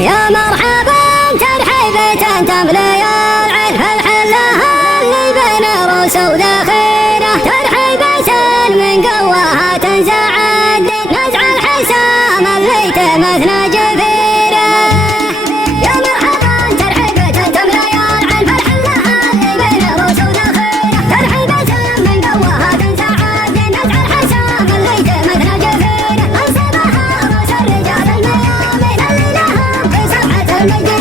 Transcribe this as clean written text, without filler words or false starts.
يا مرحبا ترحيبة تملي العلف الحلها اللي بين روس وداخله، ترحيبة من قواها تنزع الدين نزع الحسام اللي تمثل جفيره. يا مرحبا ترحيبة تملي العلف الحلها اللي بين روس وداخله، ترحيبة من قواها تنزع الدين نزع الحسام اللي تمثل جفيره. انصبها روس الرجال الميامين اللي لهم في صفحة المجد